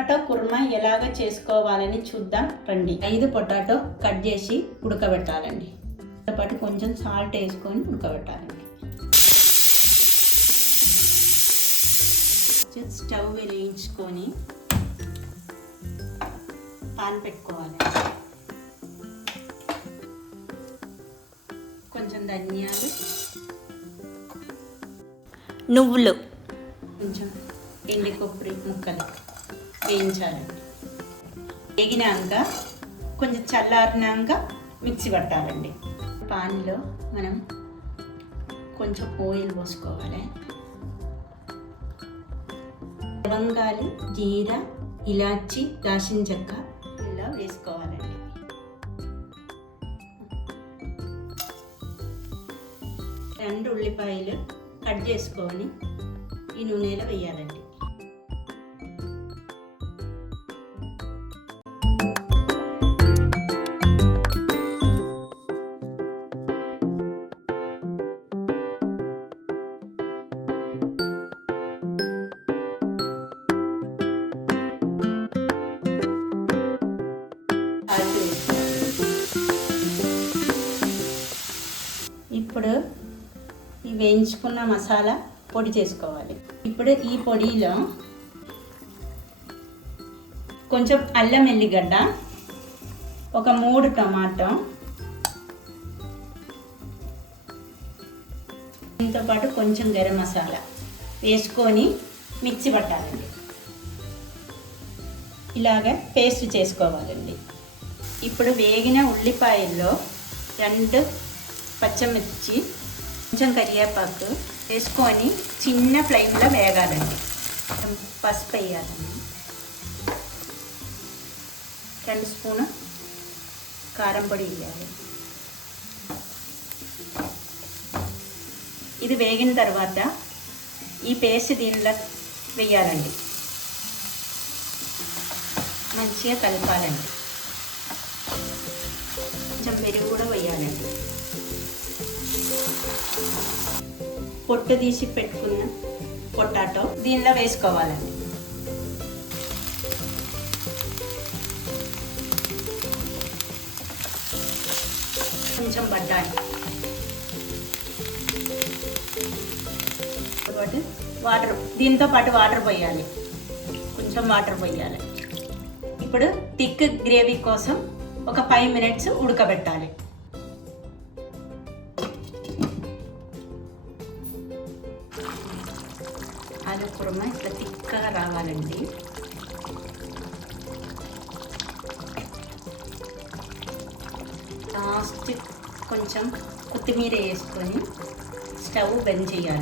Potato kurma ఎలాగ చేసుకోవాలని చూద్దాం రండి. 5 పొటాటో కట్ చేసి ఉడకబెట్టాలండి. దాంతో పాటు కొంచెం సాల్ట్ వేసుకొని ఉడకబెట్టాలండి. స్టవ్ వెలిగించుకొని పాన్ పెట్టుకోవాలి. కొంచెం ధనియాలు, నువ్వులు, కొంచెం ఎండు కొబ్బరి ముక్కలు వేయించాలండి. వేగినాక కొంచెం చల్లారినాక మిక్సీ పట్టాలండి. పాన్లో మనం కొంచెం ఆయిల్ పోసుకోవాలి. లవంగాలు, జీరా, ఇలాచి, దాల్చిన చెక్క ఇలా వేసుకోవాలండి. రెండు ఉల్లిపాయలు కట్ చేసుకొని ఈ నూనెలో వేయాలండి. ఇప్పుడు ఈ వేయించుకున్న మసాలా పొడి చేసుకోవాలి. ఇప్పుడు ఈ పొడిలో కొంచెం అల్లం ఎల్లిగడ్డ, ఒక 3 టమాటో, దీంతో పాటు కొంచెం గరం మసాలా వేసుకొని మిక్సీ పట్టాలండి. ఇలాగ పేస్ట్ చేసుకోవాలండి. ఇప్పుడు వేగిన ఉల్లిపాయల్లో 2 పచ్చిమిర్చి, కొంచెం కరివేపాకు వేసుకొని చిన్న ఫ్లేమ్లో వేగాలండి. పసుపు వేయాలండి. 2 స్పూను కారం పొడి వేయాలి. ఇది వేగిన తర్వాత ఈ పేస్ట్ దీనిలో వేయాలండి. మంచిగా కలపాలండి. కొంచెం పెరుగు కూడా వేయాలండి. పొట్టు తీసి పెట్టుకున్న పొటాటో దీనిలో వేసుకోవాలండి. కొంచెం బఠానీ, వాటర్, దీంతో పాటు వాటర్ పోయాలి. కొంచెం వాటర్ పోయాలి. ఇప్పుడు థిక్ గ్రేవీ కోసం ఒక 5 మినిట్స్ ఉడకబెట్టాలి. ఆలు కుర్మా ఇట్లా థిక్గా రావాలండి. లాస్ట్ కొంచెం కొత్తిమీర వేసుకొని స్టవ్ బంద్ చేయాలండి.